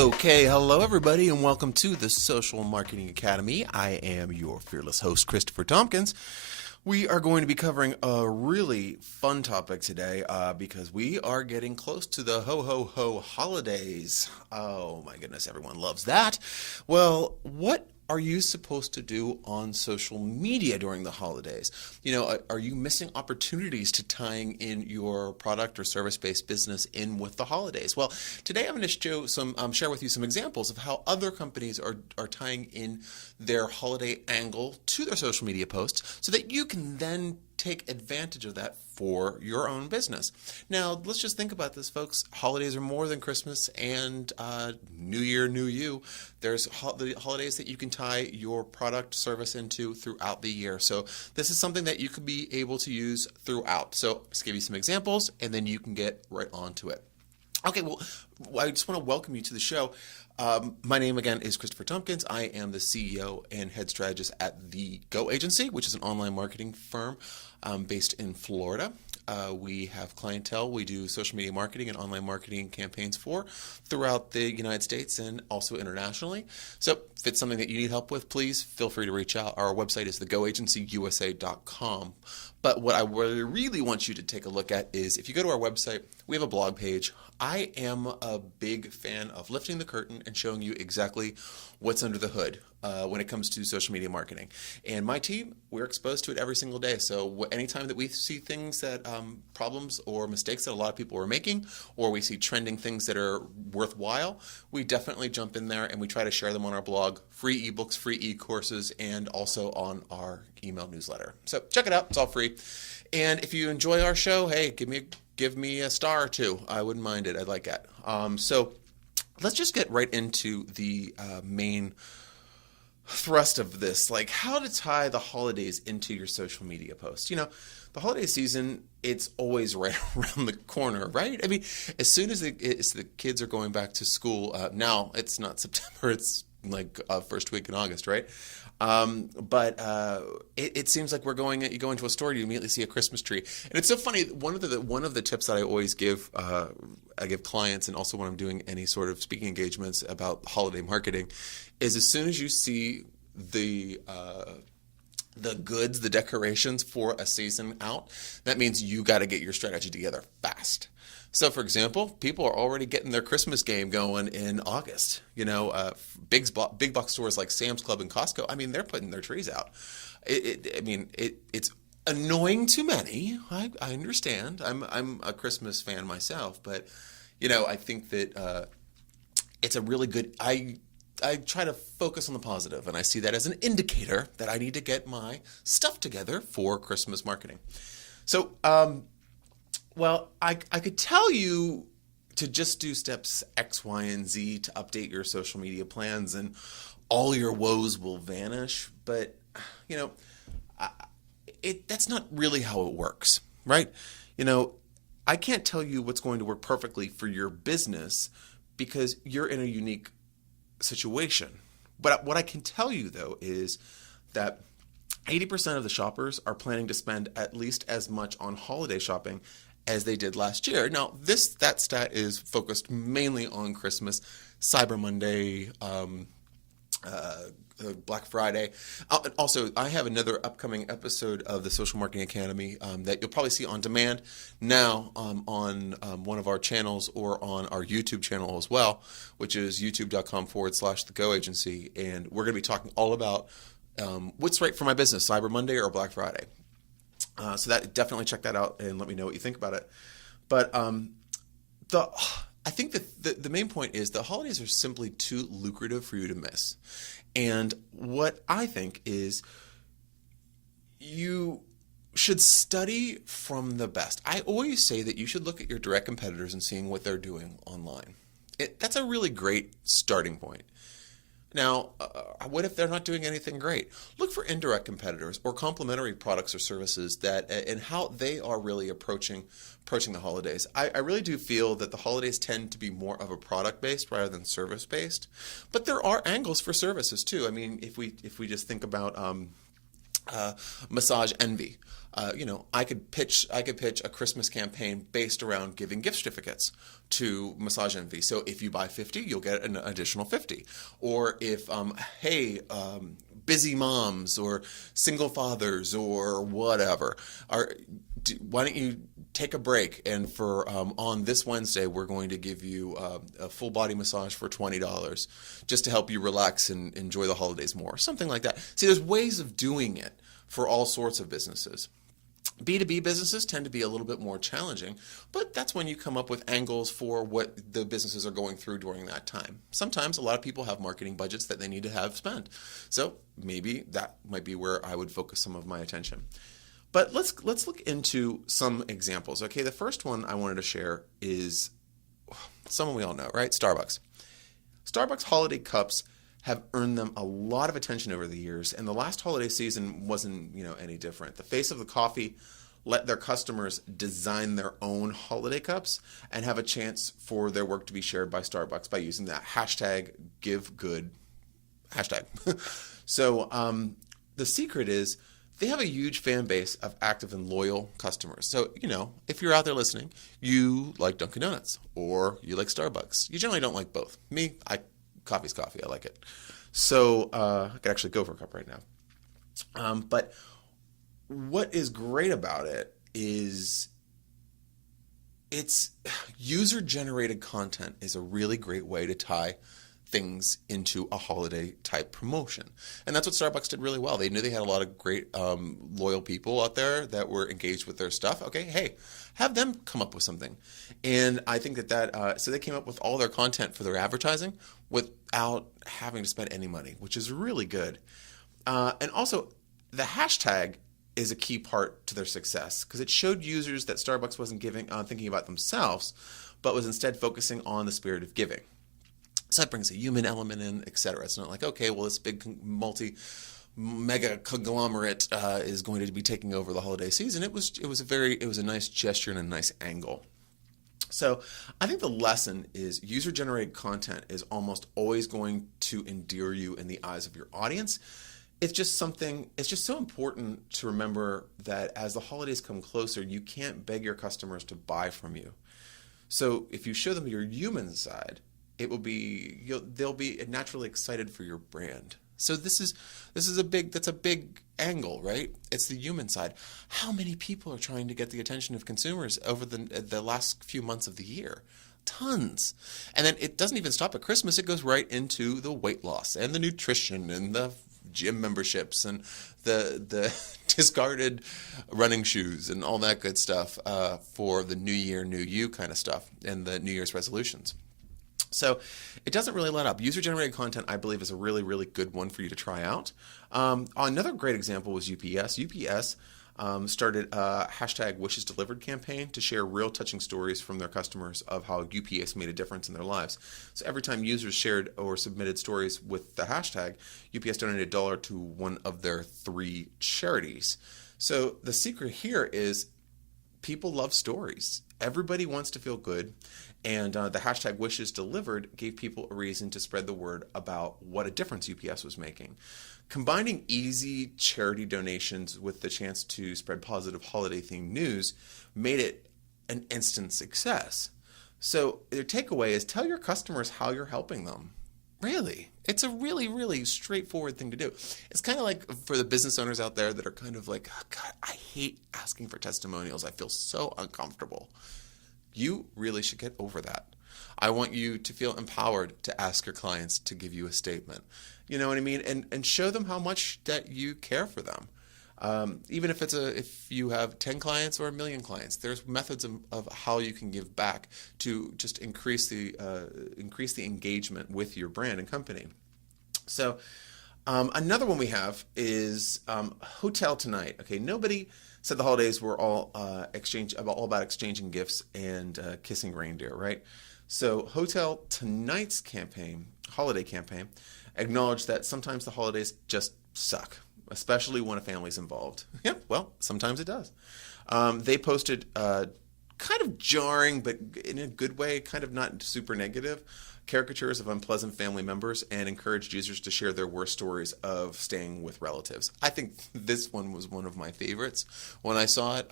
Okay, hello everybody, and welcome to the Social Marketing Academy. I am your fearless host, Christopher Tompkins. We are going to be covering a really fun topic today because we are getting close to the ho-ho-ho holidays. Oh my goodness, everyone loves that. Well, what are you supposed to do on social media during the holidays? You know, are you missing opportunities to tying in your product or service-based business in with the holidays? Well, today I'm going to share with you some examples of how other companies are tying in their holiday angle to their social media posts so that you can then take advantage of that for your own business. Now, let's just think about this, folks. Holidays are more than Christmas and New Year, New You. There's the holidays that you can tie your product service into throughout the year. So this is something that you could be able to use throughout. So let's give you some examples and then you can get right onto it. Okay, well, I just want to welcome you to the show. My name again is Christopher Tompkins. I am the CEO and head strategist at the Go Agency, which is an online marketing firm based in Florida. We have clientele we do social media marketing and online marketing campaigns for throughout the United States and also internationally. So if it's something that you need help with, please feel free to reach out. Our website is thegoagencyusa.com. But what I really want you to take a look at is if you go to our website, we have a blog page. I am a big fan of lifting the curtain and showing you exactly what's under the hood when it comes to social media marketing. And my team, we're exposed to it every single day. So anytime that we see things that problems or mistakes that a lot of people are making, or we see trending things that are worthwhile, we definitely jump in there and we try to share them on our blog, free ebooks, free e-courses, and also on our email newsletter. So check it out. It's all free. And if you enjoy our show, hey, give me a star or two. I wouldn't mind it. I'd like it. So let's just get right into the main thrust of this, like how to tie the holidays into your social media posts. You know, the holiday season, it's always right around the corner, right? I mean, as soon as the kids are going back to school, now it's not September, it's like first week in August, right? But it seems like you go into a store, you immediately see a Christmas tree, and it's so funny. One of the tips that I always give clients, and also when I'm doing any sort of speaking engagements about holiday marketing, is as soon as you see the goods, the decorations for a season out, that means you got to get your strategy together fast. So, for example, people are already getting their Christmas game going in August. You know, big box stores like Sam's Club and Costco, I mean, they're putting their trees out. It's annoying to many. I understand. I'm a Christmas fan myself, but you know, I think that it's a really good. I try to focus on the positive, and I see that as an indicator that I need to get my stuff together for Christmas marketing. So, well, I could tell you to just do steps X, Y, and Z to update your social media plans, and all your woes will vanish. But, you know, that's not really how it works, right? You know, I can't tell you what's going to work perfectly for your business because you're in a unique situation. But what I can tell you, though, is that 80% of the shoppers are planning to spend at least as much on holiday shopping as they did last year. Now, that stat is focused mainly on Christmas, Cyber Monday, Black Friday. Also, I have another upcoming episode of the Social Marketing Academy that you'll probably see on demand now on one of our channels or on our YouTube channel as well, which is youtube.com/The Go Agency. And we're going to be talking all about what's right for my business, Cyber Monday or Black Friday. So that definitely check that out and let me know what you think about it. But I think that the main point is the holidays are simply too lucrative for you to miss. And what I think is you should study from the best. I always say that you should look at your direct competitors and seeing what they're doing online. That's a really great starting point. Now, what if they're not doing anything great? Look for indirect competitors or complementary products or services and how they are really approaching the holidays. I really do feel that the holidays tend to be more of a product-based rather than service-based, but there are angles for services too. I mean, if we just think about Massage envy. I could pitch a Christmas campaign based around giving gift certificates to Massage Envy. So if you buy 50, you'll get an additional 50. Or if, busy moms or single fathers or whatever, why don't you take a break, and for on this Wednesday we're going to give you a full body massage for $20 just to help you relax and enjoy the holidays more, something like that. See, there's ways of doing it for all sorts of businesses. B2B businesses tend to be a little bit more challenging, but that's when you come up with angles for what the businesses are going through during that time. Sometimes a lot of people have marketing budgets that they need to have spent, so maybe that might be where I would focus some of my attention. But let's look into some examples. Okay, the first one I wanted to share is someone we all know, right? Starbucks. Starbucks holiday cups have earned them a lot of attention over the years, and the last holiday season wasn't, any different. The Face of the Coffee let their customers design their own holiday cups and have a chance for their work to be shared by Starbucks by using that hashtag #GiveGood hashtag. So the secret is they have a huge fan base of active and loyal customers. So, if you're out there listening, you like Dunkin' Donuts or you like Starbucks. You generally don't like both. Me, coffee's coffee. I like it. So I could actually go for a cup right now. But what is great about it is it's user-generated content is a really great way to tie things into a holiday type promotion. And that's what Starbucks did really well. They knew they had a lot of great loyal people out there that were engaged with their stuff. Okay, hey, have them come up with something. And I think so they came up with all their content for their advertising without having to spend any money, which is really good. And also, the hashtag is a key part to their success because it showed users that Starbucks wasn't thinking about themselves, but was instead focusing on the spirit of giving. So that brings a human element in, etc. It's not like, okay, well, this big mega conglomerate is going to be taking over the holiday season. It was a nice gesture and a nice angle. So I think the lesson is user-generated content is almost always going to endear you in the eyes of your audience. It's just so important to remember that as the holidays come closer, you can't beg your customers to buy from you. So if you show them your human side, they'll be naturally excited for your brand. So that's a big angle, right? It's the human side. How many people are trying to get the attention of consumers over the last few months of the year? Tons. And then it doesn't even stop at Christmas. It goes right into the weight loss and the nutrition and the gym memberships and the discarded running shoes and all that good stuff for the New Year, New You kind of stuff and the New Year's resolutions. So it doesn't really let up. User-generated content, I believe, is a really, really good one for you to try out. Another great example was UPS. UPS started a hashtag Wishes Delivered campaign to share real touching stories from their customers of how UPS made a difference in their lives. So every time users shared or submitted stories with the hashtag, UPS donated $1 to one of their 3 charities. So the secret here is people love stories. Everybody wants to feel good. And the hashtag Wishes Delivered gave people a reason to spread the word about what a difference UPS was making. Combining easy charity donations with the chance to spread positive holiday-themed news made it an instant success. So their takeaway is tell your customers how you're helping them. Really. It's a really, really straightforward thing to do. It's kind of like for the business owners out there that are kind of like, oh, God, I hate asking for testimonials. I feel so uncomfortable. You really should get over that. I want you to feel empowered to ask your clients to give you a statement. You know what I mean? And show them how much that you care for them. Even if you have 10 clients or 1 million clients, there's methods of how you can give back to just increase the engagement with your brand and company. So another one we have is Hotel Tonight. Okay, nobody said the holidays were all about exchanging gifts and kissing reindeer, right? So Hotel Tonight's holiday campaign, acknowledged that sometimes the holidays just suck, especially when a family's involved. Yeah, well, sometimes it does. They posted kind of jarring, but in a good way, kind of not super negative, caricatures of unpleasant family members, and encouraged users to share their worst stories of staying with relatives. I think this one was one of my favorites when I saw it.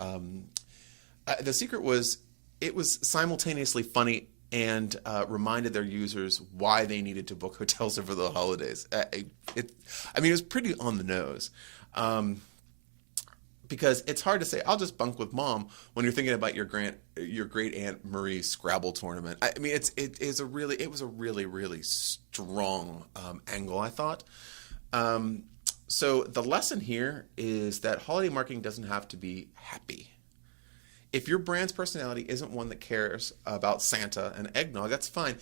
The secret was it was simultaneously funny and reminded their users why they needed to book hotels over the holidays. It was pretty on the nose. Because it's hard to say, I'll just bunk with mom when you're thinking about your great aunt Marie's Scrabble tournament. It was a really strong angle, I thought. So the lesson here is that holiday marketing doesn't have to be happy. If your brand's personality isn't one that cares about Santa and eggnog, that's fine.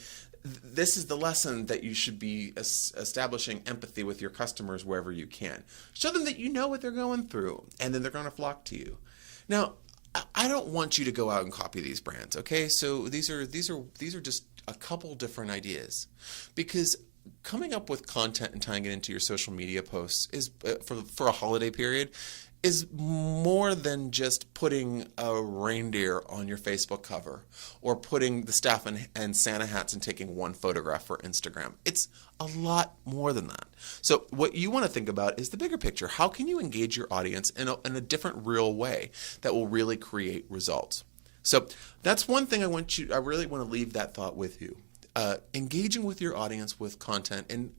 This is the lesson that you should be establishing empathy with your customers wherever you can. Show them that you know what they're going through, and then they're going to flock to you. Now, I don't want you to go out and copy these brands, okay? So these are just a couple different ideas, because coming up with content and tying it into your social media posts is for a holiday period is more than just putting a reindeer on your Facebook cover or putting the staff and Santa hats and taking one photograph for Instagram. It's a lot more than that. So what you want to think about is the bigger picture. How can you engage your audience in a different, real way that will really create results? So that's one thing I really want to leave that thought with you. Engaging with your audience with content. And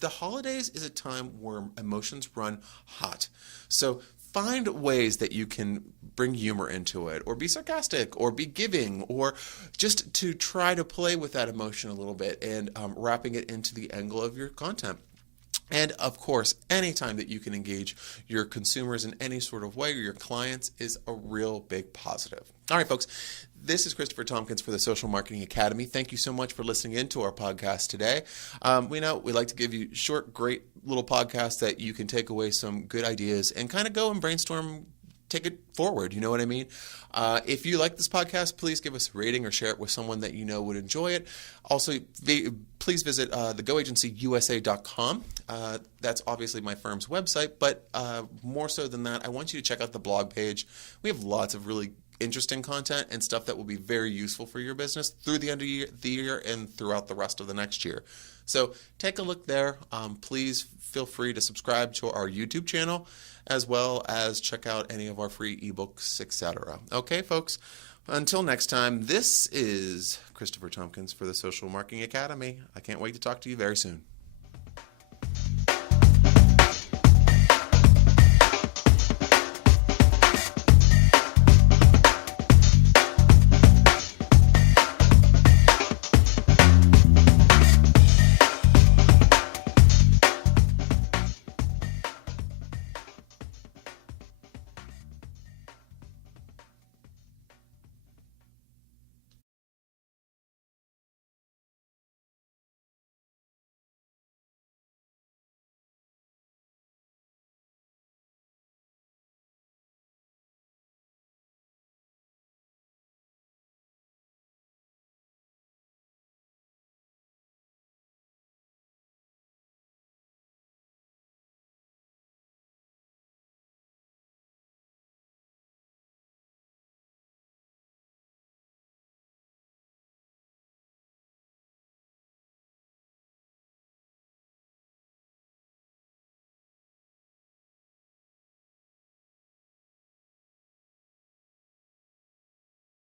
the holidays is a time where emotions run hot. So find ways that you can bring humor into it, or be sarcastic, or be giving, or just to try to play with that emotion a little bit and wrapping it into the angle of your content. And of course, anytime that you can engage your consumers in any sort of way, or your clients, is a real big positive. All right, folks, this is Christopher Tompkins for the Social Marketing Academy. Thank you so much for listening in to our podcast today. We like to give you short, great little podcasts that you can take away some good ideas and kind of go and brainstorm, take it forward. You know what I mean? If you like this podcast, please give us a rating or share it with someone that you know would enjoy it. Also, please visit thegoagencyusa.com. That's obviously my firm's website, but more so than that, I want you to check out the blog page. We have lots of really interesting content and stuff that will be very useful for your business through the end of the year and throughout the rest of the next year. So take a look there. Please feel free to subscribe to our YouTube channel, as well as check out any of our free ebooks, etc. Okay, folks, until next time, this is Christopher Tompkins for the Social Marketing Academy. I can't wait to talk to you very soon.